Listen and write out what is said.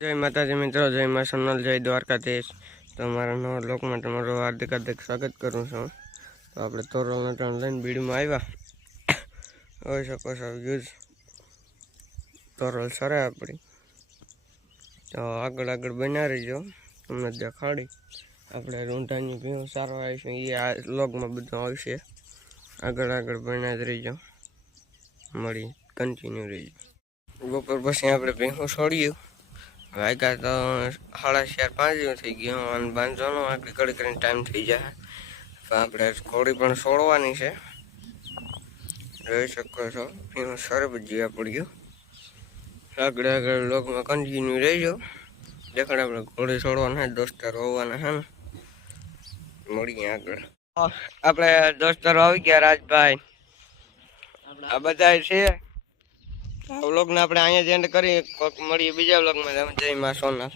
જય માતાજી મિત્રો, જય મા સોનલ, જય દ્વારકાધીશ. તો મારા નવા લોકમાં તમારું હાર્દિક હાર્દિક સ્વાગત કરું છું. તો આપણે તોરલના ત્રણ લઈને બીડીમાં આવ્યા. હોઈ શકો છો યુઝ તોરલ સરે આપણી. તો આગળ આગળ બના રહીજો. તમને દેખાડી. આપણે રૂંઢાની ભીણ સારો આવીશું એ આ લોગમાં બધું આવશે. આગળ આગળ બનાવી જ રહીજો. મળી કન્ટિન્યુ રહીજો. બપોર પછી આપણે ભીંગું છોડ્યું વાગ્યા તો સાડા ચાર પાંચ જેવું થઈ ગયો અને બાંધવાનો આગળ કડી કરીને ટાઈમ થઈ જાય. તો આપણે ઘોડી પણ છોડવાની છે. જોઈ શકો છો, એનું સરબ જીવા પડ્યું. આગળ આગળ લોકમાં કન્ટિન્યુ રહેજો. દેખાડ આપણે ઘોડી છોડવાના દોસ્તાર હોવાના છે ને. મળીએ આગળ. આપણે દોસ્તારો આવી ગયા રાજભાઈ. આ બધા છે. વ્લોગને આપણે અહીંયા જ એન્ડ કરીએ. કોક મળીએ બીજા વ્લોગમાં જય માં સોના.